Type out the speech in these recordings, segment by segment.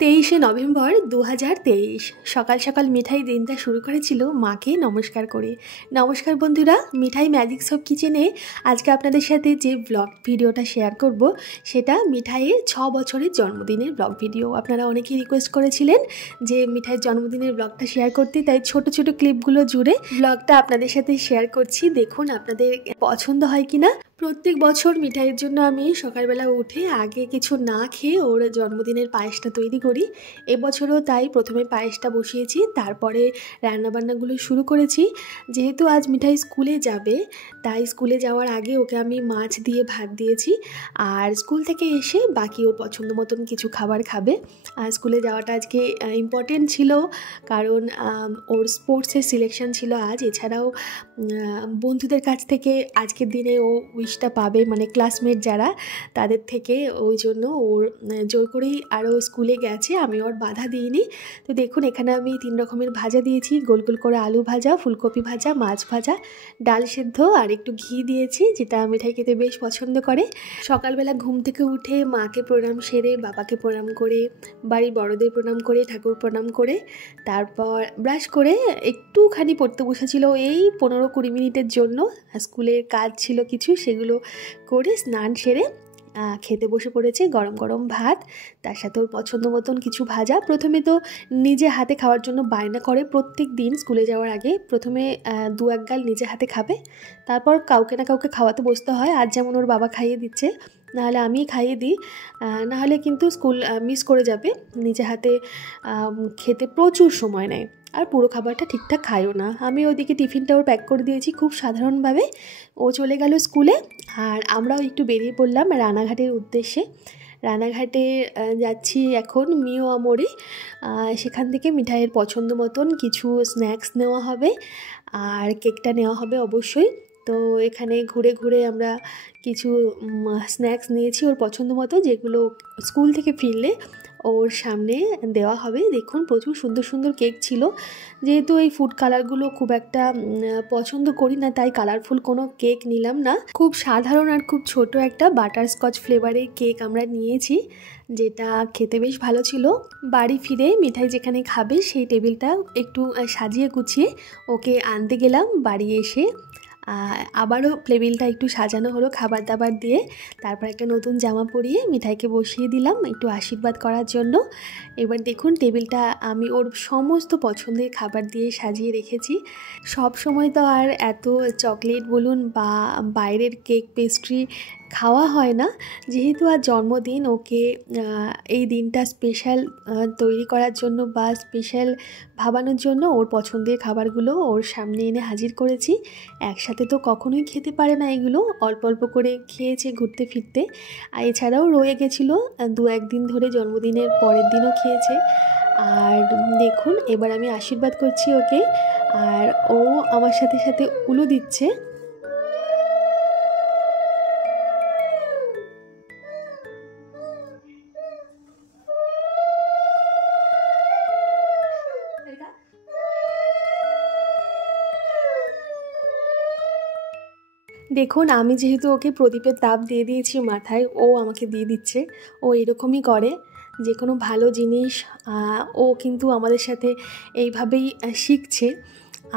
23শে November 2023 সকাল সকাল মিঠাই দিনটা শুরু করেছিল মাকে নমস্কার করে। নমস্কার বন্ধুরা, মিঠাই ম্যাজিক সব কিচেনে আজকে আপনাদের সাথে যে ব্লগ ভিডিওটা শেয়ার করব সেটা মিঠাইয়ের 6 বছরের জন্মদিনের ব্লগ ভিডিও। আপনারা অনেকেই রিকোয়েস্ট করেছিলেন যে মিঠাইয়ের জন্মদিনের ব্লগটা শেয়ার করতে, তাই ছোট ছোট ক্লিপগুলো জুড়ে ব্লগটা আপনাদের সাথে শেয়ার করছি। দেখুন আপনাদের পছন্দ হয় কিনা। প্রত্যেক বছর মিঠাইয়ের জন্য আমি সকালবেলা উঠে আগে কিছু না খেয়ে ওর জন্মদিনের পায়েসটা তৈরি করি। এবছরও তাই প্রথমে পায়েসটা বসিয়েছি, তারপরে রান্নাবান্নাগুলো শুরু করেছি। যেহেতু আজ মিঠাই স্কুলে যাবে, তাই স্কুলে যাওয়ার আগে ওকে আমি মাছ দিয়ে ভাত দিয়েছি, আর স্কুল থেকে এসে বাকি ওর পছন্দ মতন কিছু খাবার খাবে। আর স্কুলে যাওয়াটা আজকে ইম্পর্টেন্ট ছিল, কারণ ওর স্পোর্টসের সিলেকশন ছিল আজ। এছাড়াও বন্ধুদের কাছ থেকে আজকের দিনে ও উইশটা পাবে, মানে ক্লাসমেট যারা, তাদের থেকে। ওই জন্য ওর জোর করেই আরও স্কুলে গেছে, আমি ওর বাধা দিইনি। তো দেখুন এখানে আমি 3 রকমের ভাজা দিয়েছি, গোল গোল করে আলু ভাজা, ফুলকপি ভাজা, মাছ ভাজা, ডাল সেদ্ধ আর একটু ঘি দিয়েছি, যেটা মিঠাই খেতে বেশ পছন্দ করে। সকালবেলা ঘুম থেকে উঠে মাকে প্রণাম সেরে, বাবাকে প্রণাম করে, বাড়ির বড়দের প্রণাম করে, ঠাকুর প্রণাম করে, তারপর ব্রাশ করে একটুখানি পড়তে বসেছিল এই 15-20 মিনিটের জন্য। স্কুলের কাজ ছিল কিছু, সেগুলো করে স্নান সেরে খেতে বসে পড়েছে। গরম গরম ভাত, তার সাথে ওর পছন্দ মতন কিছু ভাজা। প্রথমে তো নিজে হাতে খাওয়ার জন্য বায়না করে প্রত্যেক দিন স্কুলে যাওয়ার আগে। প্রথমে 2-1 গাল নিজে হাতে খাবে, তারপর কাউকে না কাউকে খাওয়াতে বসতে হয়। আজ যেমন ওর বাবা খাইয়ে দিচ্ছে, নাহলে আমি খাইয়ে দিই, নাহলে কিন্তু স্কুল মিস করে যাবে। নিজে হাতে খেতে প্রচুর সময় নেয়, আর পুরো খাবারটা ঠিকঠাক খায়ও না। আমি ওদিকে টিফিনটাও প্যাক করে দিয়েছি খুব সাধারণভাবে। ও চলে গেল স্কুলে, আর আমরাও একটু বেরিয়ে পড়লাম রানাঘাটের উদ্দেশ্যে। রানাঘাটে যাচ্ছি এখন মিও আমরে। সেখান থেকে মিঠাইয়ের পছন্দ মতন কিছু স্ন্যাক্স নেওয়া হবে, আর কেকটা নেওয়া হবে অবশ্যই। তো এখানে ঘুরে ঘুরে আমরা কিছু স্ন্যাক্স নিয়েছি ওর পছন্দ মতো, যেগুলো স্কুল থেকে ফিরলে ওর সামনে দেওয়া হবে। দেখুন প্রচুর সুন্দর সুন্দর কেক ছিল। যেহেতু এই ফুড কালারগুলো খুব একটা পছন্দ করি না, তাই কালারফুল কোনো কেক নিলাম না। খুব সাধারণ আর খুব ছোট একটা বাটারস্কচ ফ্লেভারের কেক আমরা নিয়েছি, যেটা খেতে বেশ ভালো ছিল। বাড়ি ফিরে মিঠাই যেখানে খাবে সেই টেবিলটা একটু সাজিয়ে গুছিয়ে ওকে আনতে গেলাম। বাড়ি এসে আবারও টেবিলটা একটু সাজানো হলো খাবার দাবার দিয়ে। তারপর একটা নতুন জামা পরিয়ে মিঠাইকে বসিয়ে দিলাম একটু আশীর্বাদ করার জন্য। এবার দেখুন টেবিলটা আমি ওর সমস্ত পছন্দের খাবার দিয়ে সাজিয়ে রেখেছি। সব সময় তো আর এত চকলেট বলুন বা বাইরের কেক পেস্ট্রি খাওয়া হয় না। যেহেতু আর জন্মদিন, ওকে এই দিনটা স্পেশাল তৈরি করার জন্য বা স্পেশাল ভাবানোর জন্য ওর পছন্দের খাবারগুলো ওর সামনে এনে হাজির করেছি। একসাথে তো কখনোই খেতে পারে না এগুলো, অল্প অল্প করে খেয়েছে ঘুরতে ফিরতে। আর এছাড়াও রয়ে গেছিলো 2-1 দিন ধরে, জন্মদিনের পরের দিনও খেয়েছে। আর দেখুন এবার আমি আশীর্বাদ করছি ওকে, আর ও আমার সাথে সাথে উলু দিচ্ছে। দেখুন আমি যেহেতু ওকে প্রদীপের তাপ দিয়ে দিয়েছি মাথায়, ও আমাকে দিয়ে দিচ্ছে। ও এরকমই করে, যে কোনো ভালো জিনিস ও কিন্তু আমাদের সাথে এইভাবেই শিখছে।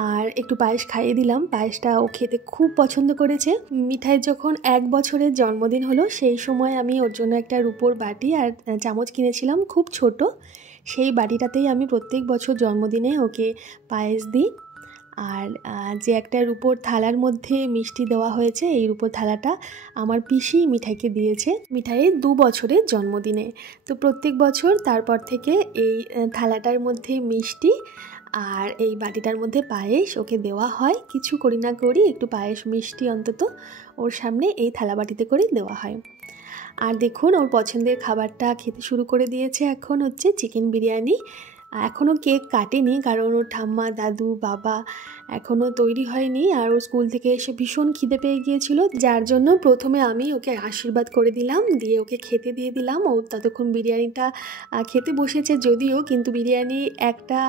আর একটু পায়েস খাইয়ে দিলাম, পায়েসটা ও খেতে খুব পছন্দ করেছে। মিঠাইয়ের যখন 1 বছরের জন্মদিন হলো, সেই সময় আমি ওর জন্য একটা রুপোর বাটি আর চামচ কিনেছিলাম, খুব ছোট। সেই বাটিটাতেই আমি প্রত্যেক বছর জন্মদিনে ওকে পায়েস দিই। আর যে একটা রুপোর থালার মধ্যে মিষ্টি দেওয়া হয়েছে, এই রুপোর থালাটা আমার পিসি মিঠাইকে দিয়েছে মিঠাইয়ের 2 বছরের জন্মদিনে। তো প্রত্যেক বছর তারপর থেকে এই থালাটার মধ্যে মিষ্টি আর এই বাটিটার মধ্যে পায়েস ওকে দেওয়া হয়। কিছু করি না করি একটু পায়েস মিষ্টি অন্তত ওর সামনে এই থালা বাটিতে করে দেওয়া হয়। আর দেখুন ওর পছন্দের খাবারটা খেতে শুরু করে দিয়েছে। এখন হচ্ছে চিকেন বিরিয়ানি। এখনও কেক কাটেনি, কারণ ওর ঠাম্মা, দাদু, বাবা এখনও তৈরি হয়নি। আর ওর স্কুল থেকে এসে ভীষণ খিদে পেয়ে গিয়েছিল, যার জন্য প্রথমে আমি ওকে আশীর্বাদ করে দিলাম, দিয়ে ওকে খেতে দিয়ে দিলাম। ও ততক্ষণ বিরিয়ানিটা খেতে বসেছে যদিও, কিন্তু বিরিয়ানি একটা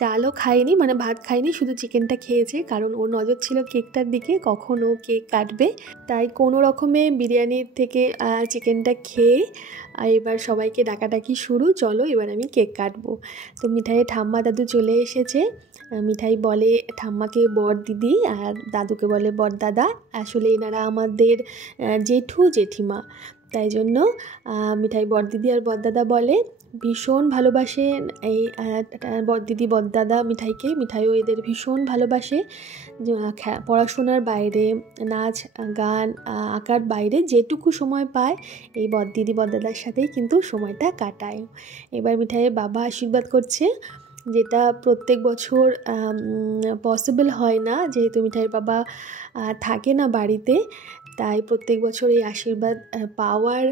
চালও খায়নি, মানে ভাত খায়নি, শুধু চিকেনটা খেয়েছে। কারণ ওর নজর ছিল কেকটার দিকে, কখন ও কেক কাটবে। তাই কোনো রকমে বিরিয়ানির থেকে চিকেনটা খেয়ে আর এবার সবাইকে ডাকাডাকি শুরু, চলো এবার আমি কেক কাটবো। তো মিঠাইয়ের ঠাম্মা দাদু চলে এসেছে। মিঠাই বলে ঠাম্মাকে বর দিদি আর দাদুকে বলে বর দাদা। আসলে এনারা আমাদের জেঠু জেঠিমা, তাই জন্য মিঠাই বর দিদি আর বর দাদা বলে। ভীষণ ভালোবাসে এই বড়দিদি বড়দাদা মিঠাইকে, মিঠাইও এদের ভীষণ ভালোবাসে। পড়াশোনার বাইরে, নাচ গান আঁকার বাইরে যেটুকু সময় পায় এই বড়দিদি বড়দাদার সাথেই কিন্তু সময়টা কাটায়। এবার মিঠাইয়ের বাবা আশীর্বাদ করছে, যেটা প্রত্যেক বছর পসিবল হয় না, যেহেতু মিঠাইয়ের বাবা থাকে না বাড়িতে, তাই প্রত্যেক বছর এই আশীর্বাদ পাওয়ার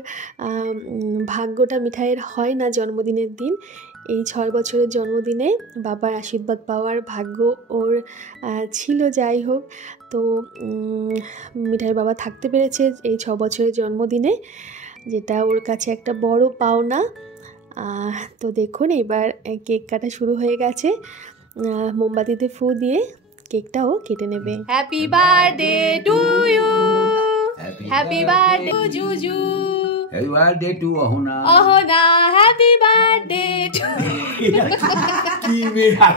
ভাগ্যটা মিঠাইয়ের হয় না জন্মদিনের দিন। এই 6 বছরের জন্মদিনে বাবার আশীর্বাদ পাওয়ার ভাগ্য ওর ছিল। যাই হোক, তো মিঠাইয়ের বাবা থাকতে পেরেছে এই 6 বছরের জন্মদিনে, যেটা ওর কাছে একটা বড় পাওনা। তো দেখুন এবার কেক কাটা শুরু হয়ে গেছে। মোমবাতিতে ফু দিয়ে কেকটাও কেটে নেবে। Happy birthday to you, happy birthday to Juju, happy birthday to Ahana, Ahana happy birthday to. কি মেরা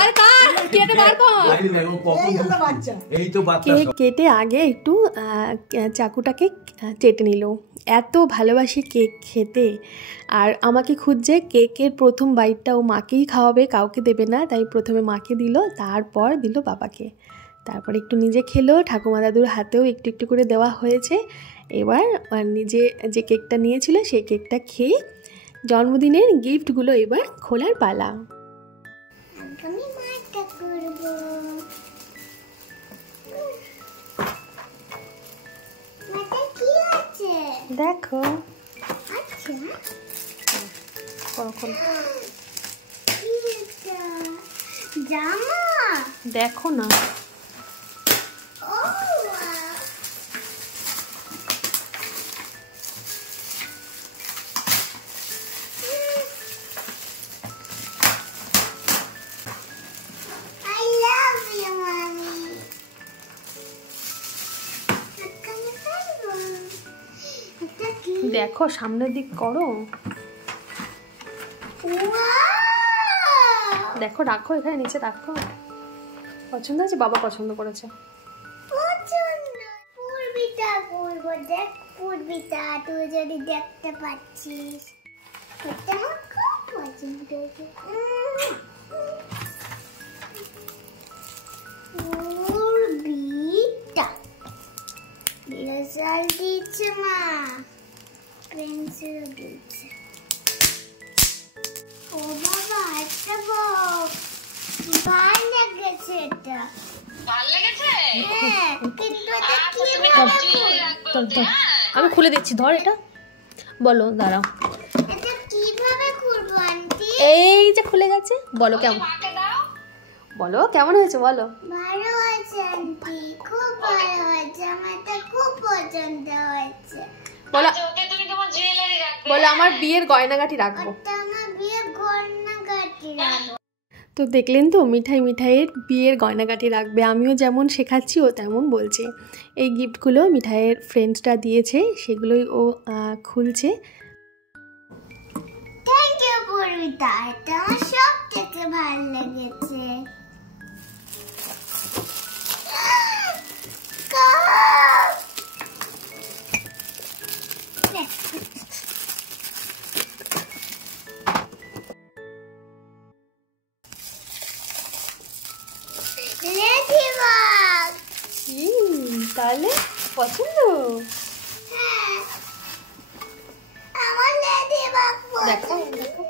আর কার কেটে বার কর, এই তো বাচ্চা। কেক কেটে আগে একটু চাকুটাকে চেটে নিল। এত ভালোবাসি কেক খেতে, আর আমাকে খুঁজছে। কেকের প্রথম বাইটটা ও মাকেই খাওয়াবে, কাউকে দেবে না, তাই প্রথমে মাকে দিল, তারপর দিল বাবাকে, তারপর একটু নিজে খেলো। ঠাকুমা দাদুর হাতেও একটু একটু করে দেওয়া হয়েছে। এবার নিজে যে কেকটা নিয়েছিল সেই কেকটা খেয়ে জন্মদিনের গিফটগুলো এবার খোলার পালা। দেখো দেখো না, দেখো সামনের দিক করো, দেখো রাখো, এখানে নিচে রাখো। পছন্দ আছে? বাবা পছন্দ করেছে। পূর্বিতা তুই যদি দেখতে পাচ্ছিস, এটা আমার খুব পছন্দ হয়েছে। পূর্বিতা রেজাল্ট দিচ্ছে মা, পেন্সিল দিচ্ছে। ও বাবা, একটা বক্স ভালো লেগেছে। এটা ভালো লেগেছে? হ্যাঁ, কিন্তু এটা কি আমি খুলে দিচ্ছি, ধর এটা। বলো, দাঁড়াও। এটা কিভাবে খুলবো আন্টি? এই যে খুলে গেছে। বলো কেমন, মাকে দাও। বলো কেমন হয়েছে বলো। ভালো হয়েছে আন্টি, খুব ভালো হয়েছে, আমার এটা খুব পছন্দ হয়েছে। বলো, ওকে তুমি তোমার জুয়েলারি রাখবে। বলো আমার বিয়ের গয়নাগাটি রাখবো। ওটা আমার বিয়ে গয়নাগাটি রাখবো। তো দেখলেন তো, মিঠাইয়ের বিয়ের গয়নাগাটি রাখবে। আমিও যেমন শেখাচ্ছি ও তেমন বলছে। এই গিফটগুলো মিঠাইয়ের ফ্রেন্ডসরা দিয়েছে, সেগুলোই ও খুলছে। থ্যাংক ইউ পূর্বিতা, এটা আমার সব থেকে ভালো লেগেছে। তাহলে পছন্দ? হ্যাঁ, আমার লেডিবাগ দেখো পছন্দ। দেখো,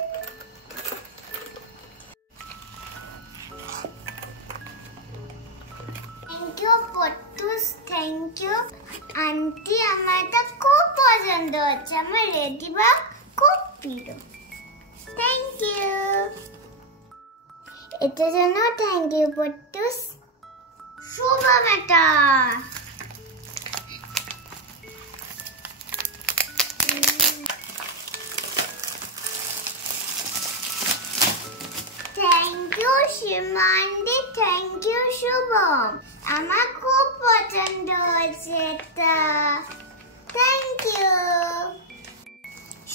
thank you Pattus, thank you aunty, আমার এটা খুব পছন্দ হচ্ছে, আমার লেডিবাগ খুব প্রিয়। থ্যাংক ইউ, এটার জন্য থ্যাংক ইউ পট্টুস। শুভ বেটা, thank you Simanti, thank you Shubham, আমার খুব পছন্দ হয়েছে এটা। থ্যাংক ইউ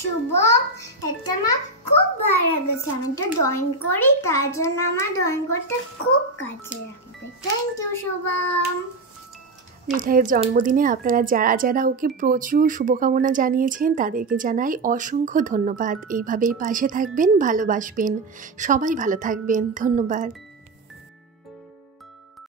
শুভ, এটা আমার খুব ভালো লেগেছে। আমি তো ড্রয়িং করি, তার জন্য আমার ড্রয়িং করতে খুব কাজে লাগবে। Thank you Shubham. মিঠাইয়ের জন্মদিনে আপনারা যারা যারা ওকে প্রচুর শুভকামনা জানিয়েছেন তাদেরকে জানাই অসংখ্য ধন্যবাদ। এইভাবেই পাশে থাকবেন, ভালোবাসবেন। সবাই ভালো থাকবেন। ধন্যবাদ।